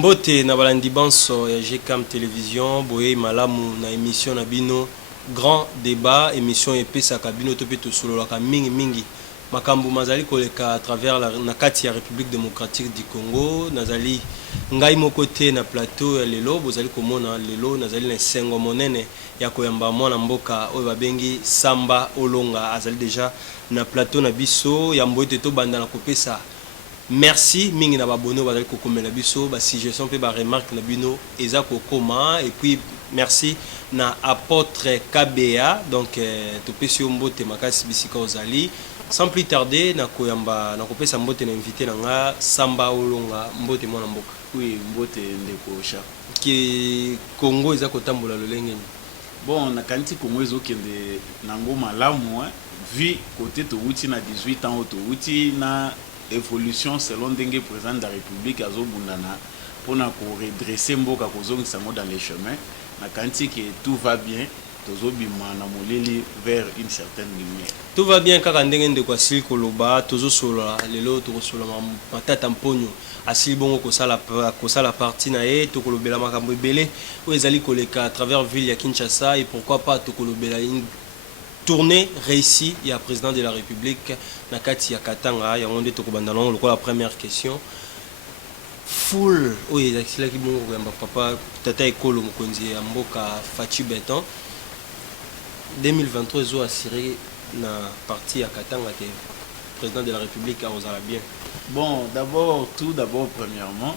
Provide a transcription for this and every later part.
Mbote na balandi banso ya GCAM télévision boye malamu na émission na bino grand débat émission epesaka bino to pe to sololaka mingi mingi makambo mazali koleka à travers la na kati ya République démocratique du Congo nazali ngai moko te na plateau ya lelo bozali komona lelo nazali na sengo monene ya koyamba mwana mboka oyo babengi Samba Olonga azali déjà na plateau na biso ya mbote to banda na kopesa. Merci mingi na babono bazali kokomela biso ba suggestion pe ba remarque na bino eza kokoma et puis merci na apôtre KBA donc to pesi mbote makasi bisika ozali sans plus tarder na koyamba na kopesa mbote na invité na nga Samba Olonga mbote mwana mboka oui mbote ndeko sha ki Congo eza kotambola lolenge bon na kanti Congo ezokende nango malamu vu côté to wuti na 18 ans to wuti na évolution selon ndenge président de la République azobundana pona ko redresser mboka kozongisa ngo dans les chemins na kanti que tout va bien tozobima na moleli vers une certaine lumière. Tout va bien kaka ndenge ndeko asili koloba tozosola lelo tokosola matata mponyo asili bongo kosala partie na ye tokolobela makambo ebele oyo ezali koleka à travers ville ya Kinshasa et pourquoi pas tokolobela une tournée réussie il y a président de la République nakati ya Katanga ya onde tokobanda longo lokola première question full oye la ki bongo yamba papa tata ekolo mokonzi ya mboka Fachi Beton 2023 zo assuré na parti ya Katanga que président de la République a osala bien. Bon tout d'abord premièrement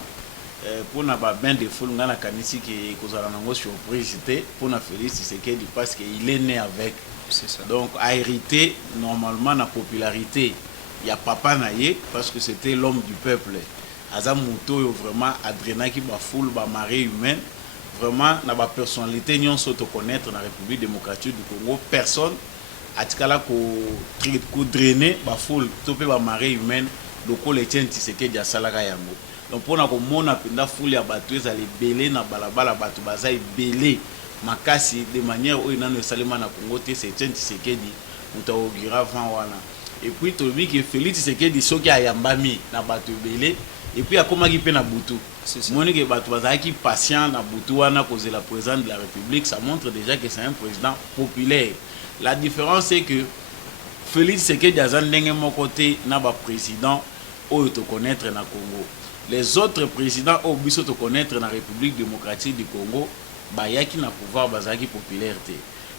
pour na ba ben de full ngana kanisi que kozala nango surprise pour na Félix Tshisekedi parce que il est né avec. C'est ça. Donc a hérité normalement la popularité. Il y a papa naïe parce que c'était l'homme du peuple. Azam Mouto vraiment adrena qui ba foule ba marée humaine. Vraiment na ba personnalité nyon soto connaître dans la République démocratique du Congo. Personne a tikala ko drainer ba foule topé ba marée humaine loko le tient Tshisekedi ya salaka yango. Donc pour na ko mona pinda foule ya batu ezali belé na balabala batu bazai belé. Makasi de manière où il n'a ne salement na Congo te c'est Tshisekedi mutaogira van wana et puis to bi que Félix Tshisekedi soki ayambami na batu belé et puis akoma ki pe na butu moni que batu bazaki patient na butu wana cause la président de la République ça montre déjà que c'est un président populaire. La différence c'est que Félix Tshisekedi azan ndenge moko te na ba président oyo to connaître na Congo. Les autres présidents au biso to connaître na République démocratique du Congo bayaki na pouvoir bazaki popularité.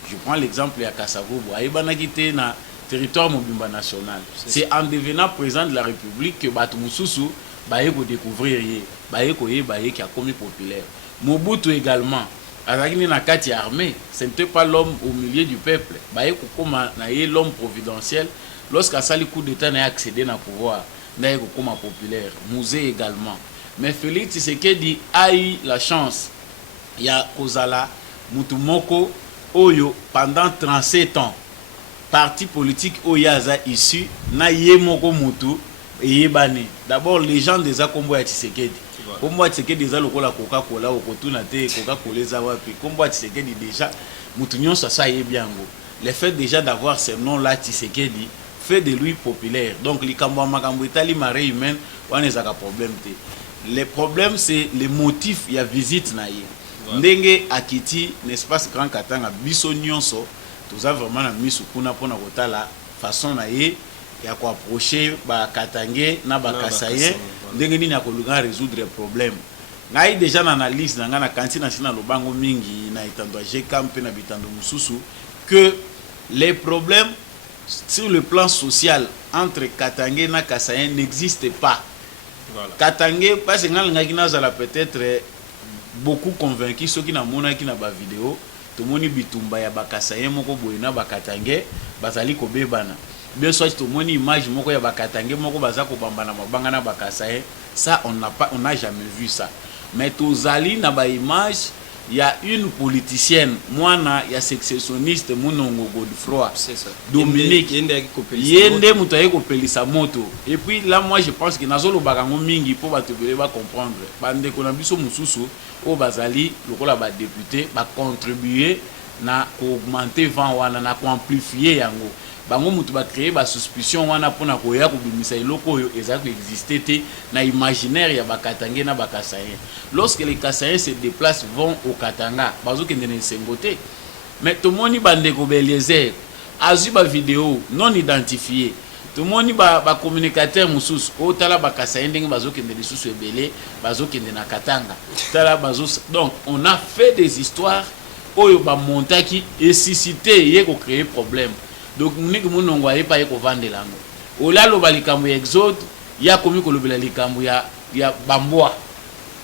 Je prends l'exemple ya Kasavubu ayebanaki te na territoire mobimba national. C'est en devenant président de la République que batu mususu baye ko découvrir ye baye ko ye baye qui a commis populaire. Mobutu également azaki na kati armée, ce n'était pas l'homme au milieu du peuple. Baye ko koma na ye l'homme providentiel lorsqu'à sali coup d'état n'a accédé na pouvoir na ko koma populaire. Musée également. Mais Félix Tshisekedi a eu la chance ya kozala mutu moko oyo pendant 37 ans parti politique oyaza issu na ye moko mutu eyebane d'abord les gens des akombo ya Tshisekedi kombo ya Tshisekedi eza lokola Coca-Cola okotuna te Coca-Cola eza wapi kombo ya Tshisekedi déjà mutu nyonso sa yebiango le fait déjà d'avoir ce nom là Tshisekedi fait de lui populaire donc likambo makambo etali marée humaine wana ezaka problème te le problème c'est le motif ya visite na ye. Ndenge akiti n'espace grand Katanga biso nyonso toza vraiment na misu kuna pona kotala façon na ye ya ko approcher ba Katangé na ba Kasaye ndenge nini akolunga résoudre problème ngai déjà na analyse na ngana kanti na sina lobango mingi na itando GCAM pe na bitando mususu que les problèmes sur le plan social entre Katangé na Kasaye n'existent pas. Voilà. Katangé parce que ngala ngaki na peut-être beaucoup convaincus ceux qui na mona qui na ba vidéo to moni bitumba ya bakasaye moko boyena bakatangé bazali ko bebana bien soit to moni image moko ya bakatangé moko baza ko bambana mabanga na bakasaye ça on n'a jamais vu ça mais to zali na ba image il y a une politicienne mwana ya successionniste Munongo Godefroy c'est ça Dominique yende mutaye ko pelisa moto et puis là moi je pense que nazolo bakango mingi pour batebele ba comprendre bande ko na biso mususu o bazali lokola ba député ba contribuer na augmenter vent wana na amplifier yango bango mutu ba créer ba suspicion wana pona koya kobimisa eloko oyo eza ko exister te na imaginaire ya bakatange na bakasayen. Lorsque les Kassaïens se déplacent vont au Katanga bazo kende na Sengote, mais tout le monde bandeko Beliezer azu ba vidéo non identifié, tout le monde ba communicateur mususu o tala bakasayen ndenge bazo kende lisusu ebele bazo kende na Katanga tala bazo. Donc on a fait des histoires oyo ba montaki et suscité yé ko créer problème. Donc muniki munongo aye pa yeko vendre lango ola lo balikambo ya exode ya komi ko lobela likambo ya bamboa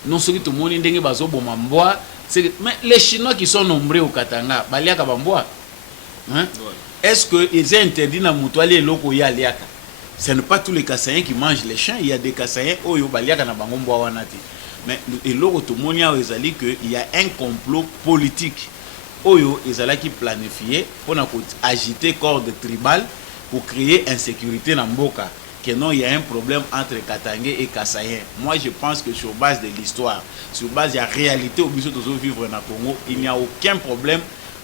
non ce qui tout le monde ndenge bazo boma mboa. Mais les Chinois qui sont nombreux au Katanga baliaka bamboa, hein? Est-ce que ils ont interdit na mutuali loko ya liaka? Ce n'est pas tous les Kassaïens qui mangent les chiens, il y a des Kassaïens oyo baliaka na bango mboa wanati. Mais et loko to monia ezali que il y a un complot politique oyo ezala qui planifié pour agiter corde tribal pour créer insécurité na mboka. Que non, il y a un problème entre Katangé et Kassaïen. Moi, je pense que sur base de l'histoire, sur base de la réalité au besoin de vivre dans le Congo, il n'y a aucun problème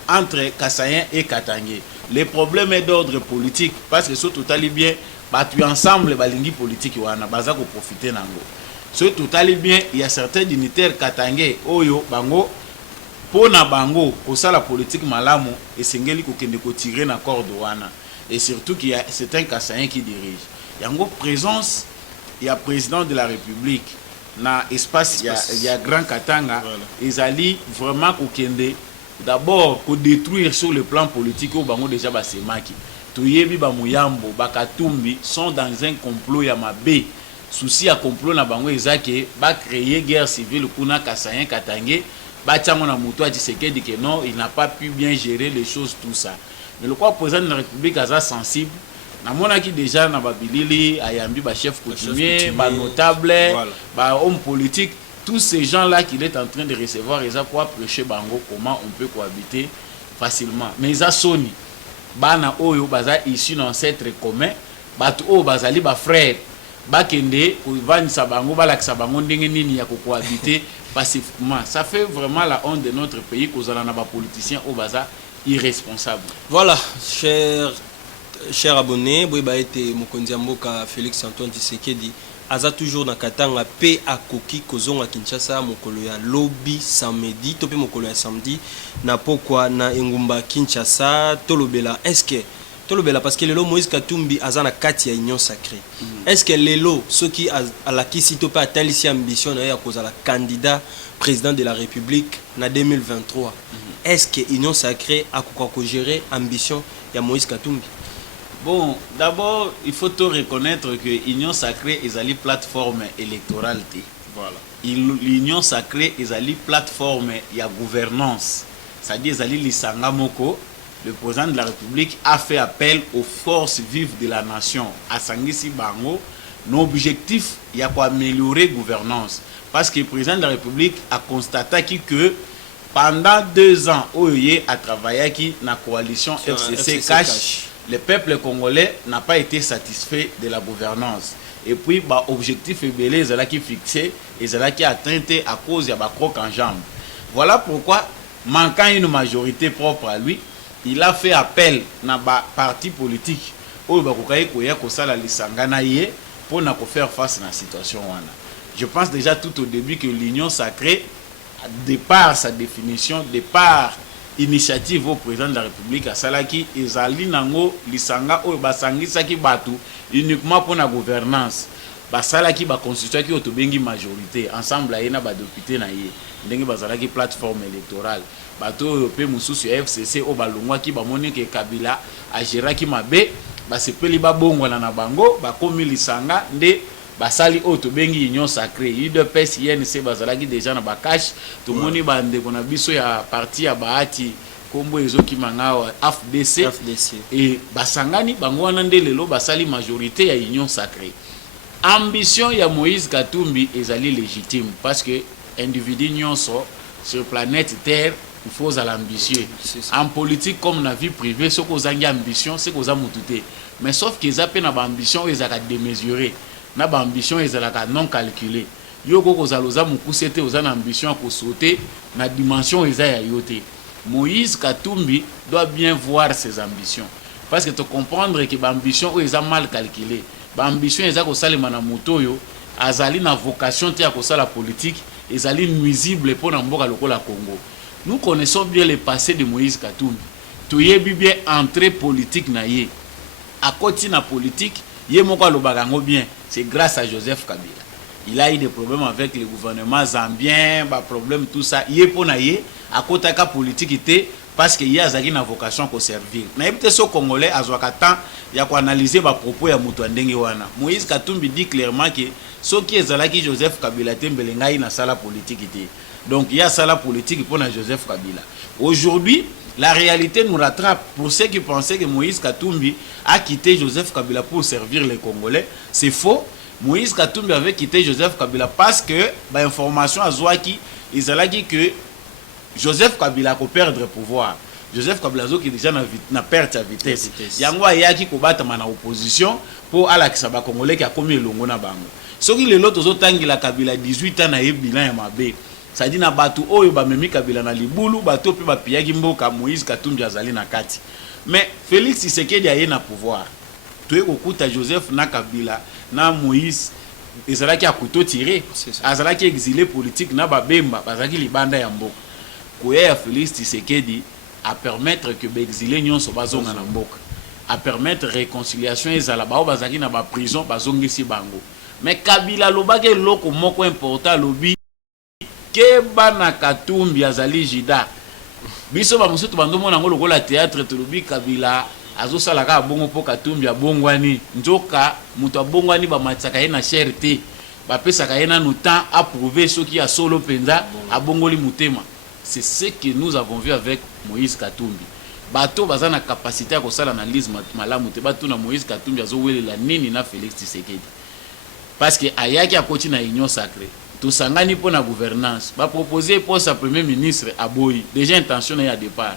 entre Kassaïen et Katangé. Le problème est d'ordre politique, parce que ce total bien, tu ensemble, balingi politique, wana baza ko profiter nango. Ce total bien, il y a certains dignitaires Katangé, oyo, bango, pona bango, au ça la politique malamu, et sengeli ko kende ko tirer na corde wana. Et surtout qu'il y a certains Kassaïens qui dirigent. Il y a une présence, il y a président de la République, dans l'espace, il y a Grand Katanga, ils allaient vraiment d'abord détruire sur le plan politique, au bango déjà basemaki. Touyebi Bamuyambo, Bakatumbi sont dans un complot Yamabe. Souci à complot na bango ezake, ba créer guerre civile kuna Kassaïen Katangé, ba tchango na muto a dit que non, il n'a pas pu bien gérer les choses, tout ça. Mais le quoi président de la République a sensible. Namona qui déjà na babilili ayambi ba chef coutumier, ba notable, ba homme politique, tous ces gens-là qu'il est en train de recevoir, ils ont pour prêcher bango comment on peut cohabiter facilement. Mais ils ont soni bana oyo baza issu d'un ancêtre commun, batu o bazali ba frère, ba kende ko vani sabango ba lakisa bango ndenge nini ya ko cohabiter pacifiquement. Ça fait vraiment la honte de notre pays qu'on a na ba politiciens au baza irresponsable. Voilà, chers abonnés, Boyba était Mokondiamboka Félix Antoine Tshisekedi, aza toujours na Katanga pe akoki kozonga Kinshasa mokolo ya lobby samedi, topé mokolo ya samedi na pokwa na engumba Kinshasa tolobela. Est-ce que tolobela parce que lelo Moïse Katumbi aza na kati ya union sacrée. Est-ce que lelo ceux qui a la kisi topé atalisi ambition na ya kozala candidat président de la République na 2023. Est-ce que union sacrée a ko gérer ambition ya Moïse Katumbi? Bon, d'abord, il faut tout reconnaître que l'Union sacrée est une plateforme électorale. Voilà. L'Union sacrée est une plateforme, il y a gouvernance. C'est-à-dire, Sangamoko, le président de la République, a fait appel aux forces vives de la nation. À Sangisi Bango, nos objectifs, il y a pour améliorer la gouvernance. Parce que le président de la République a constaté que pendant 2 ans, OEE a travaillé avec la coalition FCC Cash. Le peuple congolais n'a pas été satisfait de la gouvernance. Et puis, l'objectif est belé, c'est qui fixé et c'est qui atteint à cause de la croque en jambe. Voilà pourquoi, manquant une majorité propre à lui, il a fait appel à un parti politique pour faire face à la situation. Je pense déjà tout au début que l'Union sacrée, de par sa définition, de par initiative au président de la République à Salaki ezali nango lisanga oyo basangisaki batu uniquement pour la gouvernance basalaki ba constitution ki otobengi majorité ensemble ayena ba député na ye ndenge bazalaki plateforme électorale bato pe mususu ya FCC o balongwa ki ba monike Kabila agiraki mabe basepeli ba bongwana na bango bakomi lisanga nde basali oto bengi union sacrée UDPS INC bazalaki déjà na bakash to moni bande kona biso ya parti ya baati kombo ezoki mangawa FDC et basangani bango wana nde lelo basali majorité ya union sacrée. Ambition ya Moïse Katumbi ezali légitime parce que individu nyonso sur planète Terre il faut à l'ambitieux. En politique comme dans la vie privée ce qu'on a ambition c'est qu'on a mutute mais sauf qu'ils a peine ambition ils a démesuré. Na ba ambition ezalaka non calculée yoko kozaloza mukusete ozana ambition ko sauter na dimension eza ya yote. Moïse Katumbi doit bien voir ses ambitions. parce que tu comprendre que l'ambition est mal calculée. L'ambition est que ça les manamotoyo azali na vocation tia ko la politique ezali nuisible pour n'amboka lokola Congo. Nous connaissons bien le passé de Moïse Katumbi. Tu y bien entrée politique na ye. À côté na politique, ye moko lo bagango bien, c'est grâce à Joseph Kabila. Il a eu des problèmes avec le gouvernement zambien, bah problème tout ça. Yé pour naïe, à côté de la politique était parce qu'il y a une vocation pour servir. Naïe peut-être ce Congolais à Zouakatan, il y a quoi analyser les propos ya Moutouandenge wana. Moïse Katumbi dit clairement que ce qui est là qui Joseph Kabila tembelenga na sala politique était. Donc il y a sala politique pour Joseph Kabila. Aujourd'hui, la réalité nous rattrape. Pour ceux qui pensaient que Moïse Katumbi a quitté Joseph Kabila pour servir les Congolais, c'est faux. Moïse Katumbi avait quitté Joseph Kabila parce que l'information à Zouaki, ils ont dit que Joseph Kabila a perdre le pouvoir. Joseph Kabila qui déjà n'a perdu sa vitesse. Yango ayaki ko batama na opposition pour ala kisaba Congolais qui a commis longo na bango. Ce qui les autres autangi la Kabila 18 ans na ye bilan ya mabe. Ça dit na batu oyo ba memi Kabila na libulu bato pe ba piyaki mboka Moïse Katumbi azali na kati. Mais Félix Tshisekedi aye na pouvoir. Toye kokuta Joseph na Kabila na Moïse ezalaki a couteau tiré, azalaki exilé politique na babemba bazaki libanda ya mboka. Koya ya Félix Tshisekedi à permettre que l'exilé nyonso bazonga na mboka, à permettre réconciliation ezala ba bazaki na ba prison bazongisi bango. Mais Kabila lobaki loko moko important lobi ke bana Katumbi azali jida. Biso ba musutu bandomo na ngolo kola théâtre to lobi Kabila azo sala ka bongo po Katumbi abongwani nzoka muto abongwani ba matsaka ye na cherté ba pesa ka ye na no temps à prouver ce qui a solo penza abongoli mutema. C'est ce que nous avons vu avec Moïse Katumbi. Bato baza na capacité à kosala analyse malamu te bato na Moïse Katumbi azo welela nini na Félix Tshisekedi. Parce que ayaki a koti na union sacrée. Tout sangani pour la gouvernance. Va proposer pour sa premier ministre à Boyi. Déjà intention à départ.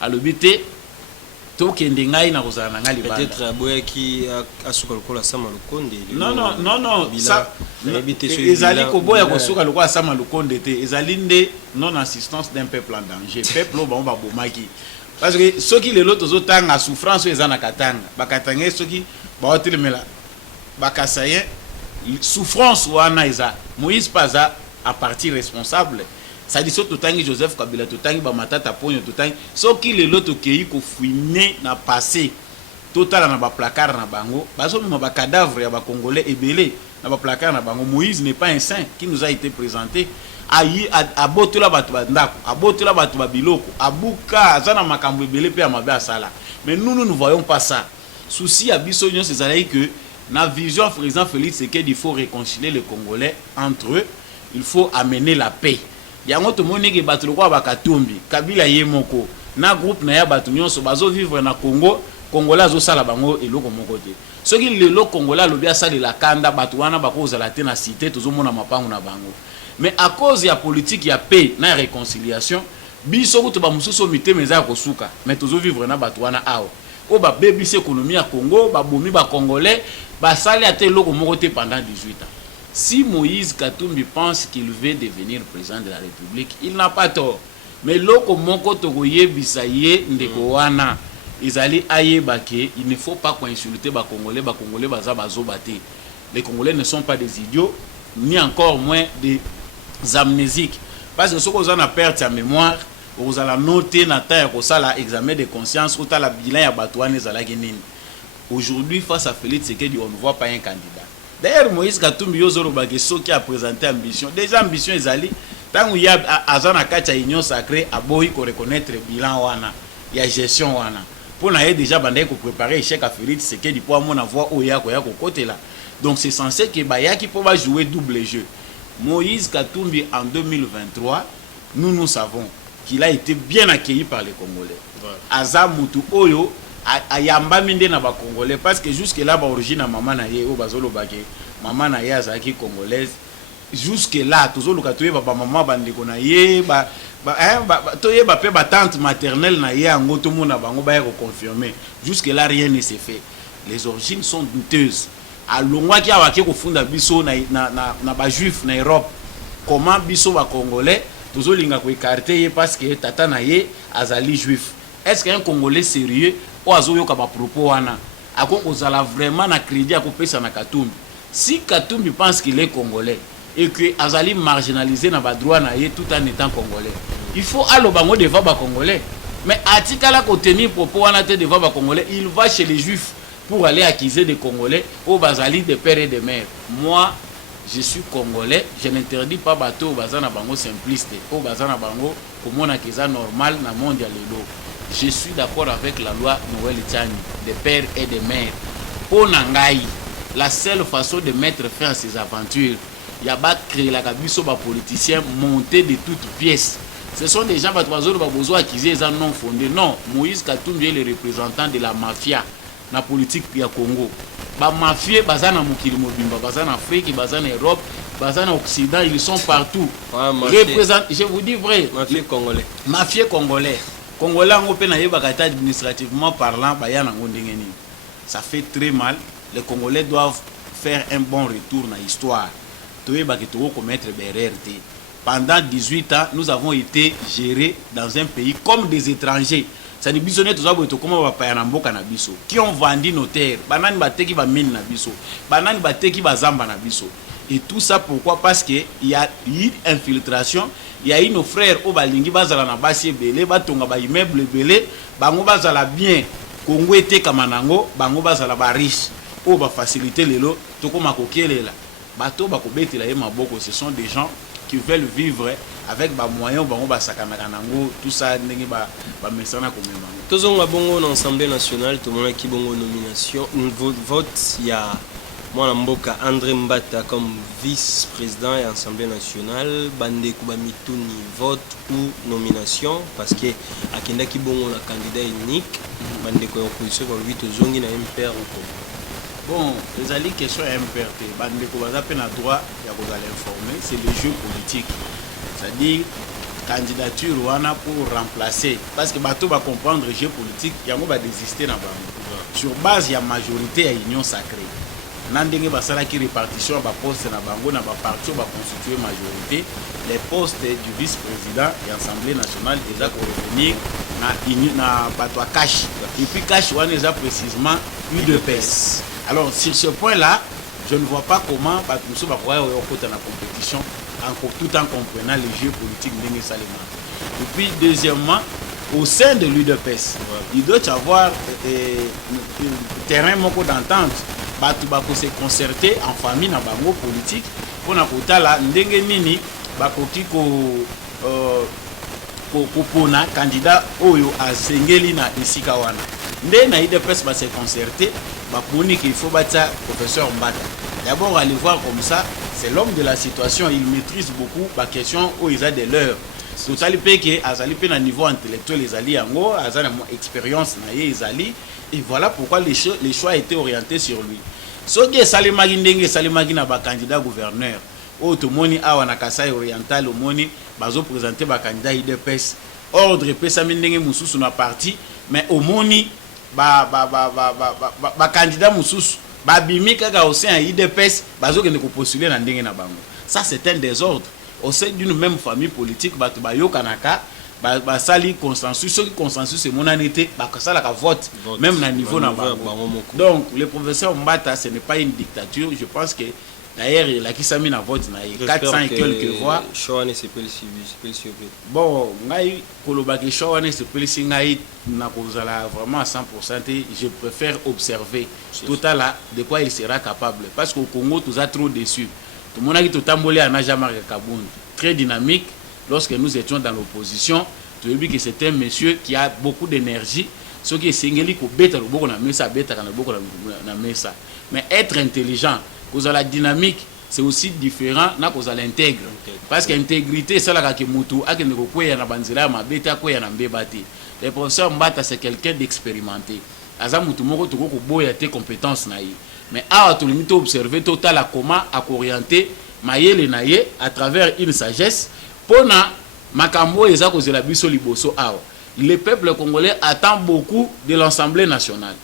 À l'obité peut-être Aboya qui a soukolkola sama lukonde. Non, ça ezali koboya kosuka lokola sama lukonde te ezali nde non assistance d'un peuple en danger. Peuple ba bomaki. Parce que ceux qui les autres otanga souffrance ezana katanga bakatanga ceux qui ba otelemela bakasaye souffrance wana eza Moïse Paza à partir responsable. Ça dit surtout tangi Joseph Kabila totangi ba matata ponyo totangi so ki le loto kei ko fouiner na passé total na ba placard na bango bazo mi ba cadavre ya ba congolais ebelé na ba placard na bango. Moïse n'est pas un saint qui nous a été présenté ayi abotola batu ba ndako abotola batu ba biloko abuka azana makambo ebelé pe ya mabe asala. Mais nous ne voyons pas ça. Souci à biso nyo c'est ça que na vision président Félix Tshisekedi il faut réconcilier les Congolais entre eux, il faut amener la paix. Yango to moniki batu lokwa bakatumbi Kabila ye moko na groupe na ya batu nyonso bazo vivre na Congo Congolais zo sala bango eloko moko te soki lelo Congolais lobi asali la kanda batu wana bakoza la te na cité tozo mona mapangu na bango. Mais à cause ya politique ya paix na réconciliation biso kuto ba mususu miteme za kosuka mais tozo vivre na batu wana awo o ba bebisi économie ya Congo ba bomi ba Congolais ba sali ate eloko moko te pendant 18 ans. Si Moïse Katumbi pense qu'il veut devenir président de la République, il n'a pas tort. Mais loko moko tokoye bisaye ndeko wana izali ayebake, il ne faut pas insulter ba Congolais baza bazobate. Les Congolais ne sont pas des idiots, ni encore moins des amnésiques. Parce que ce qu'on a perdu sa mémoire, vous allez noter na ta ko sala examen de conscience ou ta la bilan ya batouane zalaki nini. Aujourd'hui face à Félix Tshisekedi, on ne voit pas un candidat. D'ailleurs, Moïse Katumbi Yozoro Bagesso qui a présenté ambition. Déjà, ambition est allée. Tant qu'il y a Azana Kacha Union Sacrée, à Boy pour reconnaître le bilan wana, il y a gestion wana. Pour n'a déjà bandé pour préparer l'échec à Félix, c'est qu'il pour mon avoir Oya Koya côté là. Donc c'est censé que Baya qui peut jouer double jeu. Moïse Katumbi en 2023, nous savons qu'il a été bien accueilli par les Congolais. Azamutu Oyo. Ayamba minde na ba Congolais parce que jusque là ba origine maman na ye o bazolo bake maman na ye azaki congolaise jusque là tozolo ka toyeba ba maman bandeko na ye ba toyeba pe ba tante maternelle na ye ngoto mona bango ba ko confirmer jusque là rien ne s'est fait. Les origines sont douteuses. Alongwa ki awaki ko funda biso na ba juif na Europe comment biso ba Congolais tozolinga ko écarter parce que tata na ye azali juif. est-ce qu'un Congolais sérieux ou azoyoka ba propos wana akozala vraiment na crédit akopesa na Katumbi? Si Katumbi pense qu'il est Congolais et que azali marginalisé na ba droit na ye tout en étant Congolais, il faut alobango devant ba Congolais. Mais atikala ko tenir propos wana te devant ba Congolais, il va chez les Juifs pour aller accuser des Congolais au bazali de père et de mère. Moi, je suis Congolais, je n'interdis pas bateau au bazana bango simpliste, au bazana bango comme on a qu'est normal dans le monde ya lelo. Je suis d'accord avec la loi Noël Tchani, des pères et des mères. Pour Nangaï, la seule façon de mettre fin à ces aventures, il y a pas créé la cabisso ba politiciens montés de toutes pièces. Ce sont des gens qui ont besoin d'accuser les non fondés. Non, Moïse Katumbi est le représentant de la mafia dans la politique du Congo. La mafia, bazana mukili mobimba, bazana Afrique, bazana Europe, bazana Occident, ils sont partout. Je vous dis vrai. Mafia congolais. Mafia congolais. Congolais on peut naïe bagata administrativement parlant, bayana ngondengeni. Ça fait très mal. Les Congolais doivent faire un bon retour dans l'histoire. Toye bakitoro commettre BRRT. Pendant 18 ans, nous avons été gérés dans un pays comme des étrangers. Ça dit bisonné tous abo comment va payer mboka na biso qui ont vendu nos terres banani bateki ba mine na biso banani bateki ba zamba na biso. Et tout ça pourquoi? Parce que il y a eu infiltration, il y a eu nos frères au balingi bazala na basi belé batonga ba immeuble belé bango bazala bien Congo était kamanango bango bazala ba riche au ba faciliter lelo tokoma kokelela bato ba kobetela ye maboko. Ce sont des gens qui veulent vivre avec des moyens, tout ça, tous on a bon l'Assemblée nationale, tout le monde qui bon nomination, vote, il y a moi Mboka André Mbata comme vice-président et Assemblée nationale, Bande Kubamituni vote ou nomination parce que à Kenda qui bon la candidat unique, Bande ko opposition comme 8 zongi na MPR ou quoi. Bon, les alliés question MPRT, Bande Kubaza peine à droit, il y a besoin d'informer, c'est le jeu politique. C'est-à-dire candidature wana pour remplacer parce que bateau va comprendre le jeu politique yango va désister na bango sur base ya majorité à union sacrée nandenge basala ki répartition ba poste na bango na ba parti ba constituer majorité les postes du vice-président et assemblée nationale déjà pour revenir na bato cash et puis cash wana déjà précisément UDPS. Alors sur ce point là je ne vois pas comment bato muso ba pouvoir okota na compétition tout en comprenant les jeux politiques de Salima. Et puis, deuxièmement, au sein de l'UDPS, il doit y avoir un terrain d'entente. Il se concerter en famille dans le politique pour que candidat Oyo à Sengeli na Isikawana. Na l'UDPS va se concerter qu'il faut battre professeur Mbata. D'abord, aller voir comme ça, c'est l'homme de la situation, il maîtrise beaucoup la question où il a des leurs. Tout ça, il peut que à niveau intellectuel, les alliés en haut, à expérience, et voilà pourquoi les choix étaient orientés sur lui. Ce qui est Salimagi n'a pas candidat gouverneur. Automoni Awana Kasai oriental, au moni, bazo présenté ba candidat IDPS. Ordre pesa mindenge mususu na parti, mais au moni ba candidat mususu. Babimi kaka au sein IDPS bazo que ne postuler na ndenge na bango. Ça c'est un désordre au sein d'une même famille politique bato ba yokanaka ba sali consensus ce consensus c'est mon anité ba sala ka vote même na niveau na bango. Donc le professeur Mbata ce n'est pas une dictature, je pense que d'ailleurs il a qui s'ami na vote na 400 et quelques voix. Shoane c'est plus bon ngai kolobaki Shoane c'est plus ngai na kozala vraiment à 100%, je préfère observer total là de quoi il sera capable parce qu'au Congo tout a trop déçu. Tout le monde a dit tout tambolé à Jean-Marc Kabund, très dynamique lorsque nous étions dans l'opposition. Tu as vu que c'est un monsieur qui a beaucoup d'énergie, ce qui est singeli ko beta le boko na mesa beta kana boko na mesa. Mais être intelligent, cause la dynamique, c'est aussi différent na cause l'intègre. Parce qu'intégrité c'est la ka mutu akende ko kweya na banzela ma beta kweya na mbebati. Le professeur Mbata c'est quelqu'un d'expérimenté. Aza mutu moko to ko boya tes compétences na yi. Mais à tout le monde observer total à comment à orienter mayele naye à travers une sagesse pour na makambo eza cause la biso liboso awa. Le peuple congolais attend beaucoup de l'Assemblée nationale.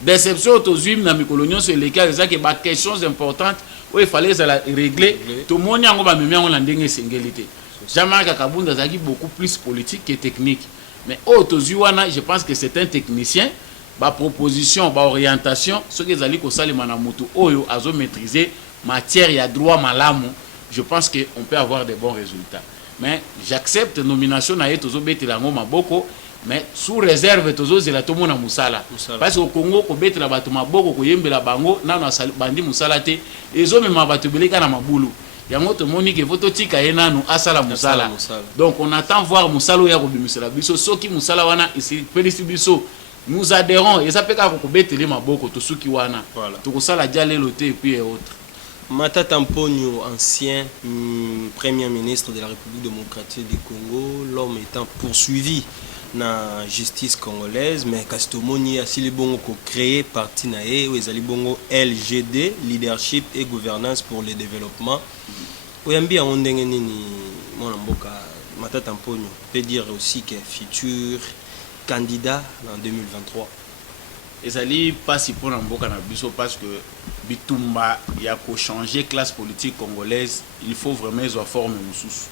Déception aux huiles dans les colonies sur lesquelles il y a des questions importantes où il fallait régler. Tout le monde a dit que Jean-Marc Kabunda a beaucoup plus politique que technique. mais Otozuana, je pense que c'est un technicien. Proposition, orientation, ce que Zali Kosali Manamutu Oyo azo maîtriser matière y a droit malamu, je pense qu'on peut avoir des bons résultats. Mais j'accepte nomination na Tozo Betilango Maboko, mais sous réserve Tozo Zela Tomo na Musala. Parce qu'au Congo, ko Betela Bato Maboko, ko Yembe la Bango, na Bandi Musala te, et même Mabato Beleka na Mabulu. Yango to moni ke voto tika ena no asala Musala. Donc on attend voir Musala ya ko bimisela biso soki Musala wana ici pelisi biso. Nous adhérons et ça peut être maboko to suki wana. To kosala diale loté et puis et autres. Matata Mponyo, ancien premier ministre de la République démocratique du Congo, l'homme étant poursuivi dans la justice congolaise, mais Kastomoni a si bongo ko créé parti nae ou ezali bongo LGD, leadership et gouvernance pour le développement. Oyambi a ondenge nini mona mboka Matata Mponyo peut dire aussi que futur candidat en 2023. Ezali pas si pour Namboka na biso parce que bitumba ya ko changer classe politique congolaise, il faut vraiment zo forme mususu.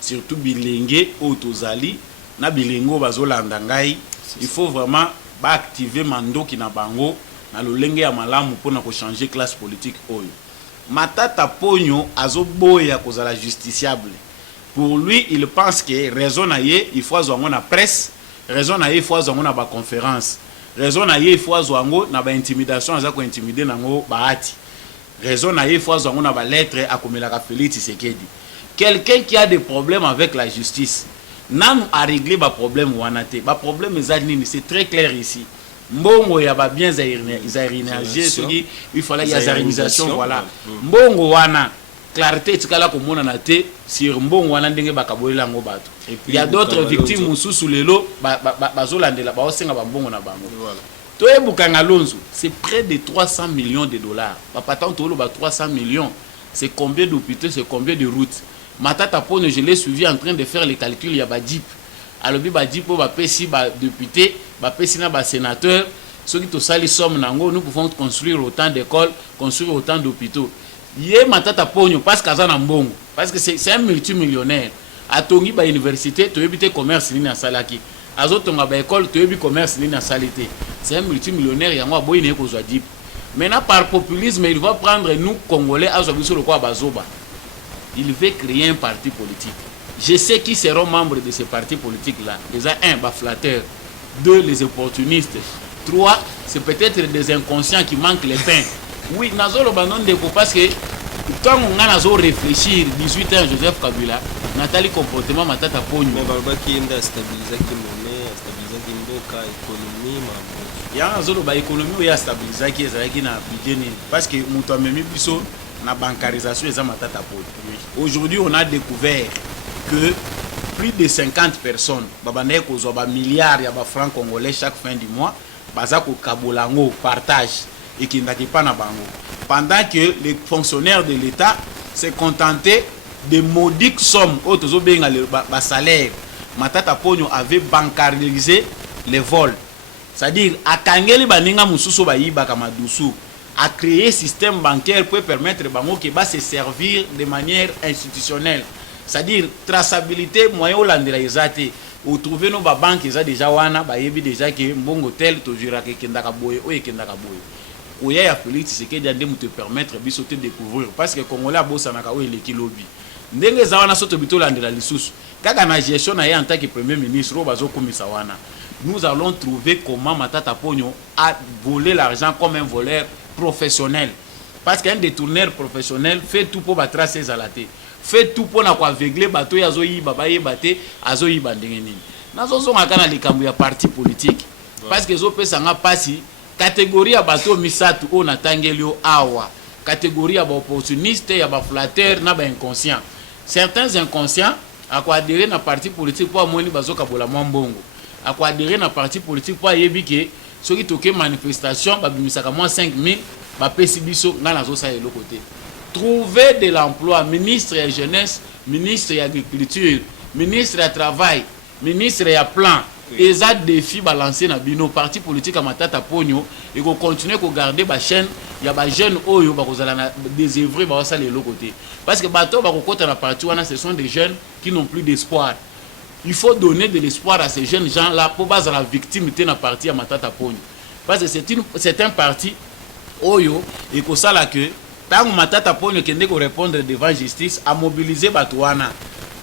Surtout bilenge otozali na bilengo bazolanda ngai, il faut vraiment ba activer mandoki na bango na lolenge ya malamu pour na ko changer classe politique oyo. Matata Ponyo azoboya kozala justiciable. Pour lui, il pense que raison na ye, il faut zo na presse. Raison na ye faut azongo na ba conférence. Raison na ye faut azongo na ba intimidation aza ko intimider nango baati. Raison na ye faut azongo na ba lettre akomela ka Félix Tshisekedi. Quelqu'un qui a des problèmes avec la justice, nam a réglé ba problème wana te. Ba problème ezali c'est très clair ici. Mbongo ya ba bien zairinager soki il fallait ya zarisation voilà. Mbongo wana clarté tikala komona na te sur mbongo wana ndenge bakabolela ngo bato. Il y a d'autres victimes mususu lelo bazolandela baosenga bambongo na bango. Voilà. Toye Bukanga Lonzo, c'est près de 300 millions de dollars. Papa tant tolo ba 300 millions, c'est combien d'hôpitaux, c'est combien de routes. Matata Pone, je l'ai suivi en train de faire les calculs, il y a ba DIP. Alors ba DIP ba pesi ba député, ba pesi na ba sénateur, ceux qui to sali somme nango, nous pouvons construire autant d'écoles, construire autant d'hôpitaux. Yé Matata Pone parce qu'azana mbongo, parce que c'est un multimillionnaire. Atongi ba université, to ebité commerce ni na salaki. Azotonga ba école, to ebi commerce ni na salité. C'est un multimillionnaire yango aboyi ne ko zwa DIP. Maintenant par populisme, il va prendre nous Congolais azo biso le quoi bazoba. Il veut créer un parti politique. Je sais qui seront membres de ce parti politique là. Déjà un baflateur, deux les opportunistes, trois c'est peut-être des inconscients qui manquent les pains. Oui, nazo lo banon de parce que quand on a réfléchir 18 ans Joseph Kabila Nathalie comportement Matata Ponyo mais balba qui enda stabiliser qui monnaie stabiliser qui mboka économie ma ya zolo ba économie ya stabiliser qui ezaki na bideni parce que muto amemi biso na bancarisation eza Matata Ponyo. Aujourd'hui on a découvert que plus de 50 personnes babane ko zo ba milliards ya ba francs congolais chaque fin du mois baza ko kabolango partage et qui n'a pas na bango. Pendant que les fonctionnaires de l'État se contentaient de modiques sommes au salaire. Matata Ponyo avait bancarisé les vols. C'est-à-dire, à Kangeli Baninga Mususo Baïba Kamadousou, a créé un système bancaire pour permettre bango qui va se servir de manière institutionnelle. C'est-à-dire, traçabilité, moyen holandais, vous trouvez nos banques qui ont déjà wana, bayebi déjà que mbongo tel, tojura ke kendaka boye, oye kendaka boye. Oya ya Félix Tshisekedi ande mu te permettre biso te découvrir parce que Congolais a bossa na ka oye leki lobby. Ndenge za wana soto bito landela lisusu. Kaka na gestion na ye en tant que premier ministre o bazo komisa wana. Nous allons trouver comment Matata Ponyo a volé l'argent comme un voleur professionnel. Parce qu'un détourneur professionnel fait tout pour tracer ses alatés. Fait tout pour aveugler bato ya zo yiba ba yebate azo yiba ndenge nini. Nazo zonga kana likambo ya parti politique. Parce que zo pesa nga pasi catégorie ya bato misatu o natangelio awa. Catégorie ya ba opportuniste ya ba flatteur na ba inconscient. Certains inconscients a ko adhérer na parti politique pour amoni bazoka bola mbongo. A ko adhérer na parti politique pour yebike soki toke manifestation ba bimisaka moins 5000 ba pesi biso nga nazo sa yelo côté. Trouver de l'emploi, ministre de la jeunesse, ministre de l'agriculture, ministre du travail, ministre de plan. Et ça défi balancé dans bino parti politique à Matata Ponyo et qu'on continue à garder la chaîne, il y a des jeunes oyo ba kozala des œuvres ba ça les côté parce que bato ba kokota na parti wana ce sont des jeunes qui n'ont plus d'espoir. il faut donner de l'espoir à ces jeunes gens-là pour baser la victime de la partie à Matata Pogno. Parce que c'est un parti, Oyo, et que ça là que, tant que Matata Pogno qui ne répondre devant justice, à mobiliser Batouana,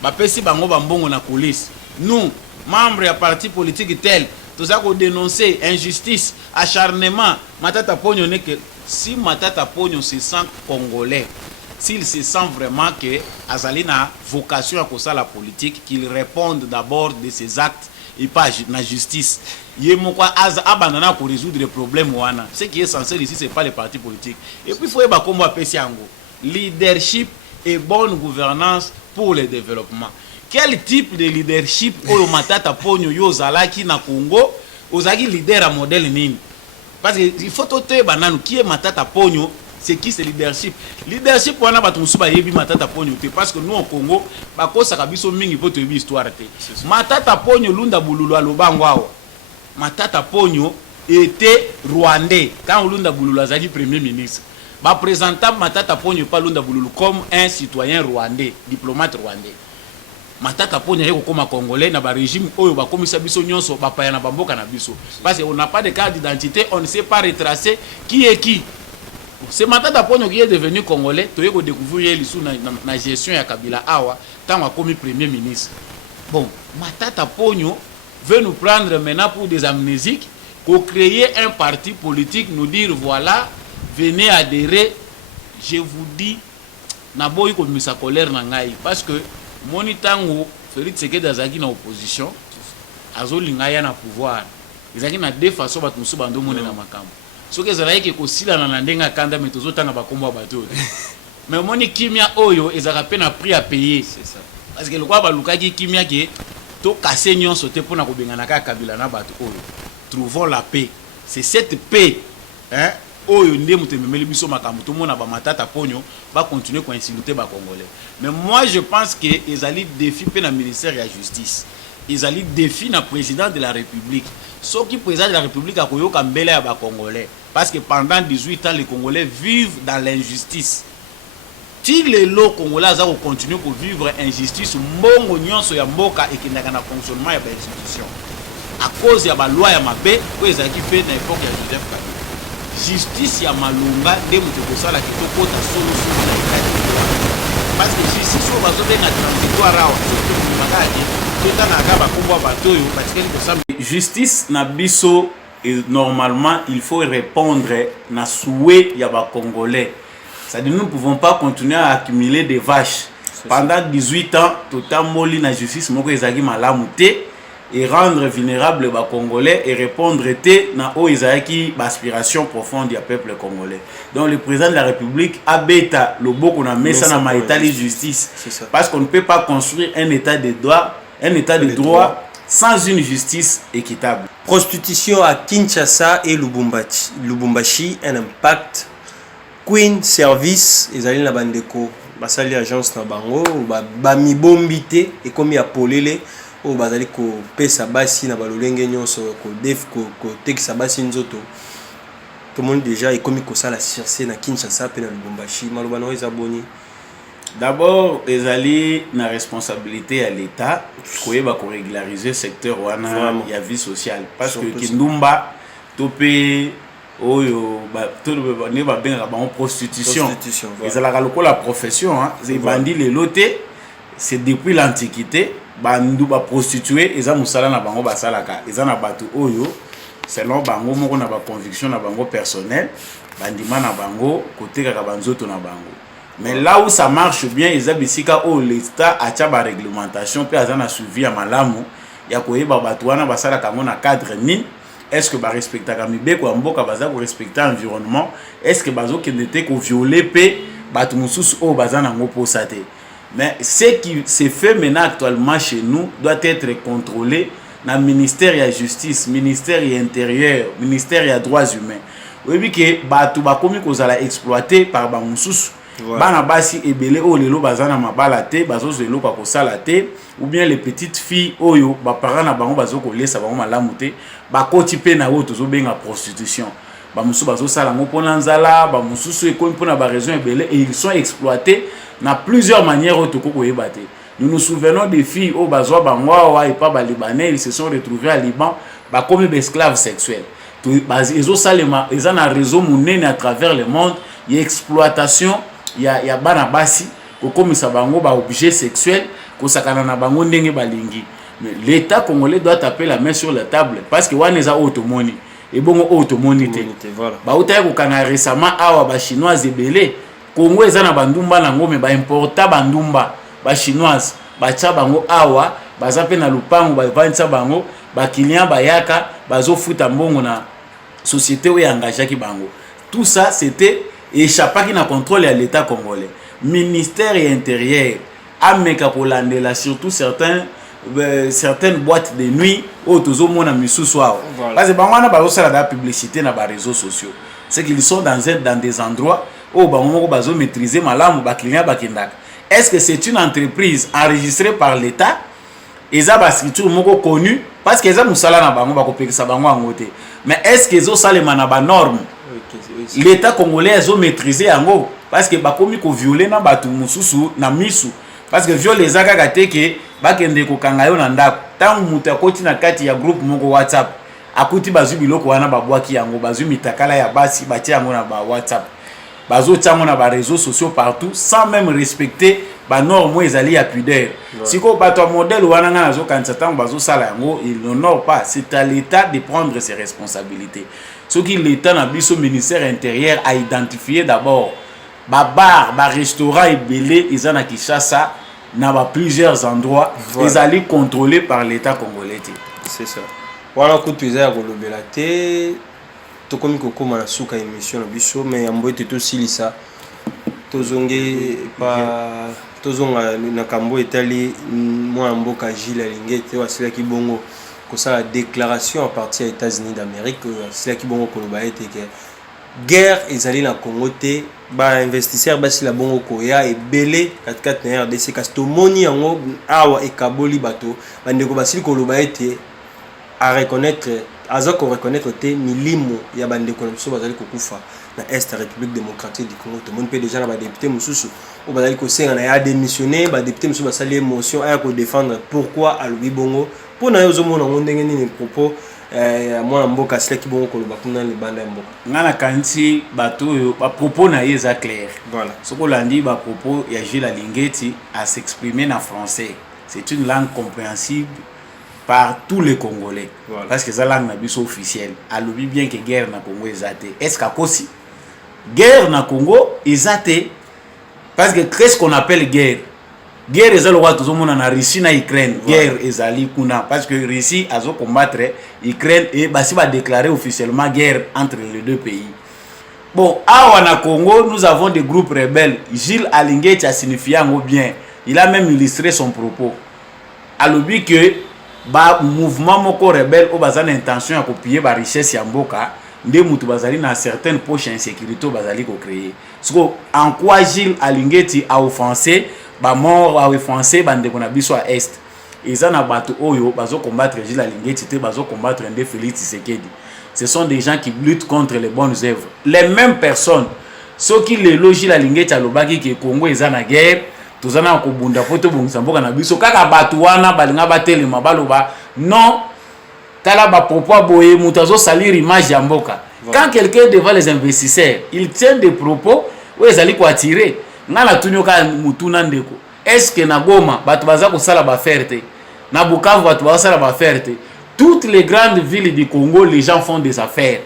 Bapesi Bango Bambongo na police. Nous, membres du parti politique tel, tout ça qu'on dénoncer injustice, acharnement, Matata Pogno n'est que si Matata Pogno se sent congolais, s'il se sent vraiment que Azali na vocation à causer la politique, qu'il réponde d'abord de ses actes et pas la justice. Il y a abandonné pour résoudre les problèmes. Ce qui est censé ici, ce n'est pas les partis politiques. Et puis il faut que comme leadership et bonne gouvernance pour le développement. Quel type de leadership au Matata Pogno yo zalaki na Congo, ozaki leader à modèle nini? Parce qu'il faut tout banane qui est Matata Pogno. C'est qui ce leadership? Leadership on a battu musuba yebi Matata Pogno parce que nous au Congo bako sakabiso mingi poto yebi histoire te. Matata Pogno lunda bululu alobango awa. Matata Pogno était rwandais quand lunda bululu azali premier ministre. Ba présentant Matata Pogno pas lunda bululu comme un citoyen rwandais, diplomate rwandais. Matata Pogno yeko koma congolais na ba régime oyo ba komisa biso nyonso ba paya na bamboka na biso. Parce qu'on n'a pas de carte d'identité, on ne sait pas retracer qui est qui. C'est Matata Pogno qui est devenu congolais, tu as découvert la gestion de Kabila Awa, tant a commis premier ministre. Bon, Matata Pogno veut nous prendre maintenant pour des amnésiques, pour créer un parti politique, nous dire voilà, venez adhérer. Je vous dis, Naboy comme sa colère nangai, parce que Monitango, Félix Tshisekedi Azaki na opposition, Azoli Ngaya na pouvoir. Ils ont deux façons de nous bando mone na makambo. Ce que ezalaki ke kosila na ndenga kanda mais tozotanga bakombo bato. Mais moni kimia oyo ezaka pe na prix à payer. C'est ça. Parce que le quoi balukaki kimia ke to casser nyonso te pona ko bengana ka Kabila na bato oyo. Trouvons la paix. C'est cette paix hein oyo ndé mutememeli biso makambo to mona ba Matata Pogno ba continuer ko insulter ba congolais. Mais moi je pense que ezali défi pe na ministère de la justice. Ezali défi na président de la République. Ceux qui président de la République a koyoka mbele ya ba congolais. Parce que pendant 18 ans, les Congolais vivent dans l'injustice. Si les lots Congolais vont continuer à vivre l'injustice, mbongo nyonso ya mboka et qui n'a pas fonctionnement ya institution. À cause de la loi ya mabe, ko ezaki pe na époque ya Joseph Kabila. Justice ya malunga de mutu kosala ki tokota solution na état. Parce que justice so bazo benga transitoire rawa, so magaki, to na ka ba kombo bato yo parce que kosala justice na biso. Et normalement, il faut répondre à souhait ya ba Congolais. C'est-à-dire nous ne pouvons pas continuer à accumuler des vaches. Pendant 18 ans, tout le moli na justice moko ezaki malamu te et rendre vulnérable ba Congolais et répondre te na o ezaki aspiration profonde du peuple congolais. Donc le président de la République abeta le boko na mesa na maitali justice parce qu'on ne peut pas construire un état de droit, sans une justice équitable. Prostitution à Kinshasa et Lubumbashi, un impact. Queen Service, ils allaient na bandeko, basali agence na bango, ba mi bombité et comme ya polele, o bazali ko pesa basi na balolenge nyonso ko def ko tekisa basi nzoto. Tout le monde déjà est comme ko sala chercher na Kinshasa pe na Lubumbashi, maloba no ezaboni. D'abord, les alliés na responsabilité à l'État, pour régulariser le secteur où il y a vie sociale. Parce que Kindumba, topé, oyo, ne va bien la prostitution. Et c'est la profession, c'est bandit les lotés, c'est depuis l'Antiquité, bandu ba prostitué, ils ont musala na bango basalaka, ils ont abatu oyo, selon bango moko na ba conviction na bango personnel, bandima na bango côté kaka banzoto na bango. Mais là où ça marche bien, ils abisika où l'État a la réglementation, puis ils ont suivi à malamu, il y a quoi babatouana basala kango na cadre ni. Est-ce que ba respecter kamibe ko mboka baza ko respecter environnement? Est-ce que bazo qui n'était ko violer pe batu mususu o bazana ngo posate? Mais ce qui se fait maintenant actuellement chez nous doit être contrôlé dans le ministère de la Justice, ministère de l'Intérieur, ministère des Droits Humains. Oui, que batu ba komi ko zala exploité par ba mususu. Bana basi ebele o lelo bazana mabala te bazo zelo ka kosala te ou bien les petites filles oyo ba parents na bango bazo ko lesa bango malamu te ba koti pe na o tozo benga prostitution ba musu bazo sala ngo pona nzala ba mususu ekomi pona ba raison ebele et ils sont exploités na plusieurs manières otoko ko yebate Nous nous souvenons des filles au Bazoa Bangwa et pas Libanais, ils se sont retrouvés à Liban comme des esclaves sexuels. Ils ont un réseau monnaie à travers le monde, il y a exploitation, il y a banabasi, comme ça bango ba objet sexuel, ko sakana na bango ndenge balingi. Mais l'État congolais doit taper la main sur la table parce que wana za automoni et bon automoni te. Ba utaya ko kana récemment awa ba chinois ebele, Congo ezana bandumba nango me ba importa bandumba ba chinoise ba tcha bango awa baza pe na lupango ba vantsa bango ba client bayaka bazo futa mbongo na société où engagé ki bango. Tout ça c'était échappé qui na contrôle à l'État congolais. Ministère et intérieur ameka polandela surtout certaines boîtes de nuit au tozo mona misusu awa. Parce que bango na bazo sala da publicité na ba réseaux sociaux. C'est qu'ils sont dans des endroits où bango bazo maîtriser malamu ba client ba kindaka. Est-ce que c'est une entreprise enregistrée par l'État? Eza ba structure moko connue parce que eza musala na bango ba kopekisa bango angote. Mais est-ce que ezo salema na ba norme? L'État congolais ezo maîtriser yango parce que ba komi ko violer na batu mususu na misu parce que violer ezaka kateke ba kende ko kanga yo na ndako. Tant muta koti na kati ya groupe moko WhatsApp akuti bazu biloko wana babwaki yango bazu mitakala ya basi batia yango na ba WhatsApp. Bazo tsango na ba réseaux sociaux partout sans même respecter ba normes ezali ya pudeur. Siko bato modèle wana nga nazo kanisa tango bazo sala yango il n'honore pas, c'est à l'État de prendre ses responsabilités. Ce qui l'État na biso ministère intérieur a identifié d'abord ba bar, ba restaurant et belé ezana Kinshasa na ba plusieurs endroits ezali contrôlés par l'État congolais. C'est ça. Voilà kutu ezaya kolobela te tokomi kokoma na suka émission na biso mais ambo ete tosilisa tozonge pa tozonga na kambo etali mwa mboka Gilles Alingete wasilaki bongo kosala déclaration à partir des États-Unis d'Amérique wasilaki bongo koloba ete ke guerre ezali na Congo te ba investisseur basi la bongo koya ebele katikati na RDC kasi tomoni yango awa ekaboli bato bandeko basili koloba ete à reconnaître azako reconnaître te milimo ya bandeko na biso bazali kokufa na Est République démocratique du Congo. Tout le monde peut déjà ba député mususu o bazali ko senga na ya démissionner ba député mususu basali émotion aya ko défendre pourquoi alobi bongo pour na yozo mona ndenge nini propos moi mboka seleki bongo ko loba kuna le banda mboka ngana kanti bato yo ba propos na yeza clair. Voilà. Ce qu'on l'a dit ba propos ya Gilles Alingeti à s'exprimer en français. C'est une langue compréhensible par tous les Congolais. Voilà. Parce que c'est la langue officielle. Alors bien que guerre na Congo ezate. Est-ce qu'akosi guerre na Congo ezate parce que qu'est-ce qu'on appelle guerre? Guerre ezali wa tout monde na Russie na Ukraine. Guerre ezali kuna parce que Russie azo combattre Ukraine et basi va déclarer officiellement guerre entre les deux pays. Bon, awa na Congo, nous avons des groupes rebelles. Gilles Alingeti a signifié bien. Il a même illustré son propos. Alobi que ba mouvement moko rebelle au bazana intention ya copier ba richesse ya mboka nde mutu bazali na certaines poches insécurité bazali ko créer. Parce en quoi Gilles Alingeti a offensé ba mort a offensé bande ko na biso à est. Ezana bato oyo bazo combattre Gilles Alingeti te bazo combattre Ndé Félix Tshisekedi. Ce sont des gens qui luttent contre les bonnes œuvres. Les mêmes personnes ceux qui les logis la Alingeti alobaki ke Congo ezana guerre tozana kobunda poto bongisa mboka na biso kaka batu wana balinga batelema baloba non tala ba propos boye mutazo salir image ya mboka. Quand quelqu'un devant les investisseurs il tient des propos où ezali ko attirer ngala tunyoka mutuna ndeko est-ce que na Goma batu baza ko sala ba ferte na Bukavu batu baza sala ba ferte toutes les grandes villes du Congo les gens font des affaires.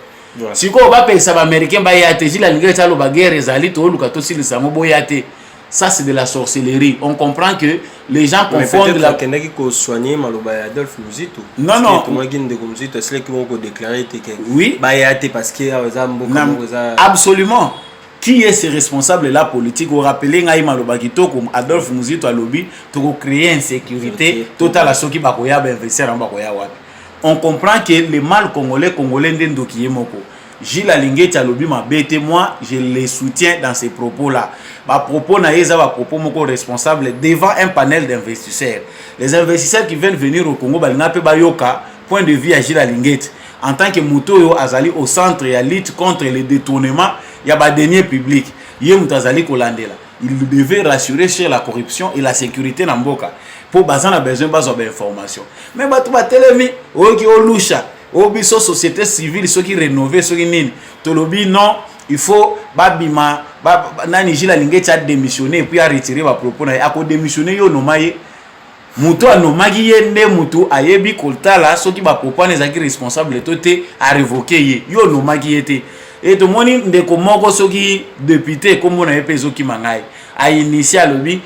Si ko ba pesa ba américain ba yate Gilles Alingeti aloba guerre ezali to luka to silisa mo boyate. Ça c'est de la sorcellerie. On comprend que les gens confondent la qui ko soigner maloba Adolphe Muzito. Non non. Tout moi de Muzito c'est qui vont déclarer que oui, ba yate parce que absolument. Qui est ce responsable là politique au rappeler ngai maloba kitoko Adolphe Muzito alobi to créer insécurité totale à ceux qui ba koya ba investir en ba koya wapi. On comprend que le mal congolais ndendo qui est moko. Gilles Alingeti alobi mabete moi je les soutiens dans ces propos là. Ba propos na yeza ba propos moko responsable devant un panel d'investisseurs. Les investisseurs qui viennent venir au Congo balinga pe bayoka point de vue à Gilles Alingeti en tant que mutoyo azali au centre ya lutte contre les détournements ya ba deniers publics. Ye mutazali kolandela. il devait rassurer sur la corruption et la sécurité na mboka pour bazana besoin bazo ba information mais batu ba telemi oki olusha obiso société civile ceux qui rénover ceux qui nini tolobi non il faut babima nani Gilles Alingeti a démissionné et puis a retiré ba propos na a démissionné yo nomaye mutu anomaki ye nde mutu ayebi koltala soki ba propos ezaki responsable toté a révoquer ye yo nomaki yete et to moni ndeko moko soki député comme na epezo ki mangai a initié lobi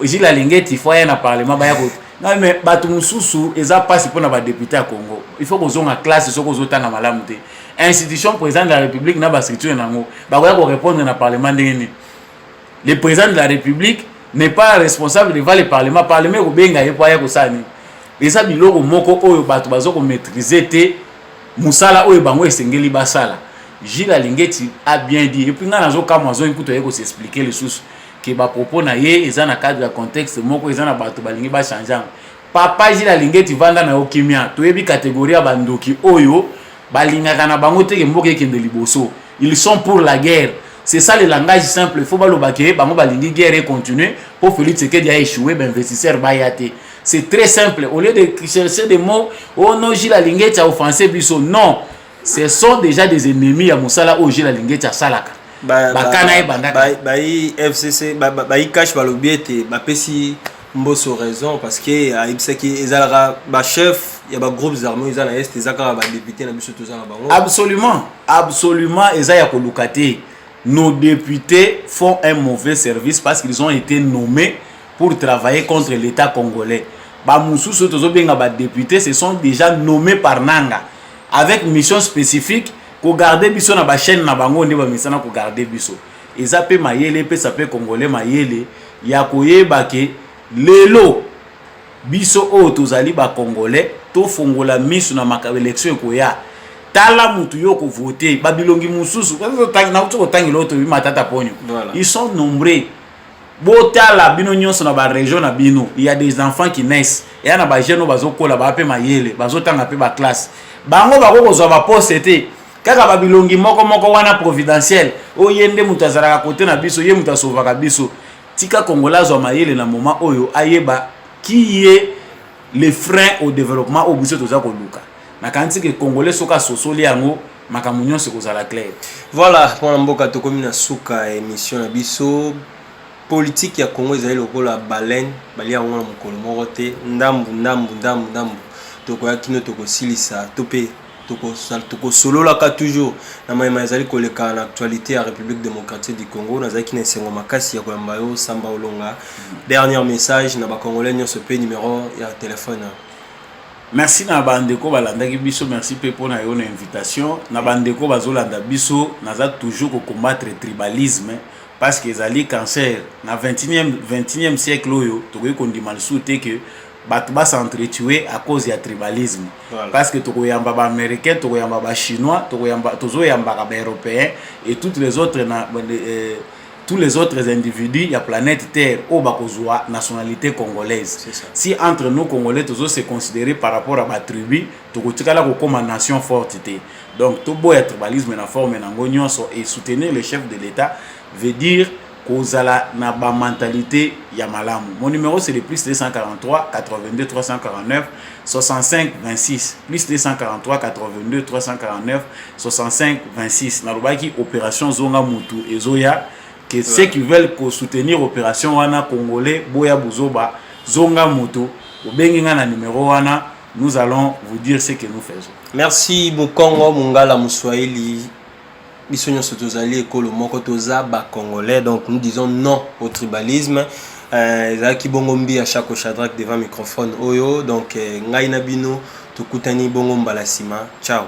Gilles Alingeti faut ya na parlement ba ya ko non mais batu mususu eza passe pour na ba député à Congo il faut kozonga classe soko ozotanga malamu te institution président de la République na ba structure nango ba ko répondre na parlement ndeni le président de la République n'est pas responsable devant le parlement parlement ko benga ye po ya ko sani eza biloko moko oyo batu bazoko maîtriser te musala oyo bango esengeli basala Gilles Alingeti a bien dit et puis nga nazo kama zo ikuto ye ko s'expliquer les sources que ba propos na ye eza na cadre de contexte moko eza na bato balingi ba changer papa Gilles Alingeti vanda na okimia to yebi catégorie ba ndoki oyo balingaka na bango te ke mboka ekende liboso ils sont pour la guerre c'est ça le langage simple il faut baloba ke bango balingi guerre et continuer pour Félix Tshisekedi a échoué ben investisseur ba yate c'est très simple au lieu de chercher des mots oh non Gilles Alingeti a offensé biso non ce sont déjà des ennemis à Moussala au Gilles Alingeti a salaka bakana e bandaka bayi FCC bayi cash balobiete bapesi mboso raison parce que aibsaki ezalaka ba chef ya ba groupes armés ezala est ezaka ba député na biso tozala bango absolument ezaya ko lukate nos députés font un mauvais service parce qu'ils ont été nommés pour travailler contre l'État congolais ba mususu tozo benga ba députés ce sont déjà nommés par Nanga avec mission spécifique ko garder biso na ba chaîne na bango nde ba misana ko garder biso eza pe mayele pe ça pe congolais mayele ya koyeba ke lelo biso o tozali ba congolais to fongola miso na maka élection ko ya tala mutu yo ko voter babilongi mususu na ko tangi loto bi matata ponyo ils sont nombreux botala bino nyonso na ba région na bino il y a des enfants qui naissent et na ba jeune bazo kola ba pe mayele bazo tanga pe ba classe bango ba ko zo ba posete kaka babilongi moko wana providentiel o yende mutazara côté na biso ye mutasova ka biso tika Congolais zo mayele na moment oyo ayeba qui est le frein au développement au biso toza ko luka na kanti ke Congolais soka sosoli yango makamunyo se kozala clair voilà pour mboka to komi na suka émission na biso politique ya Congo ezali lokola baleine balia ngona mukolo moko te ndambu toko ya kino toko silisa topé toko solola ka toujours na mayema ezali koleka na actualité ya République démocratique du Congo nazaki na sengo makasi ya koyamba yo Samba Olonga dernier message na ba congolais nyonso pe numéro ya téléphone merci na bandeko balandaki biso merci pe pona yo na invitation na bandeko bazolanda biso naza toujours ko combattre tribalisme parce que ezali cancer na 21e siècle oyo tokoki kondima lisusu te que bato s'entretuer à cause du tribalisme voilà. Parce que tokoyamba ba américain tokoyamba ba chinois tozoyamba ba européen et tous les autres individus ya planète terre au bakozwa nationalité congolaise si entre nous congolais tozo se considérer par rapport à ba tribu tokotikala ko comme nation forte té donc to boya tribalisme na forme na ngonyonso et soutenir le chef de l'État veut dire kozala na ba mentalité ya malamu. Mon numéro c'est le plus 243 82 349 65 26 plus 243 82 349 65 26 na lobaki opération zonga mutu ezoya que ceux qui veulent soutenir opération wana congolais boya buzoba zonga mutu obenginga na numéro wana nous allons vous dire ce que nous faisons. Merci Mukongo Mungala Muswahili. Bisogno sotozali ekolo moko toza ba congolais donc nous disons non au tribalisme ezaki bongo mbi à chaque Shadrack devant microphone oyo donc ngai na bino tukutani bongo mbala sima ciao.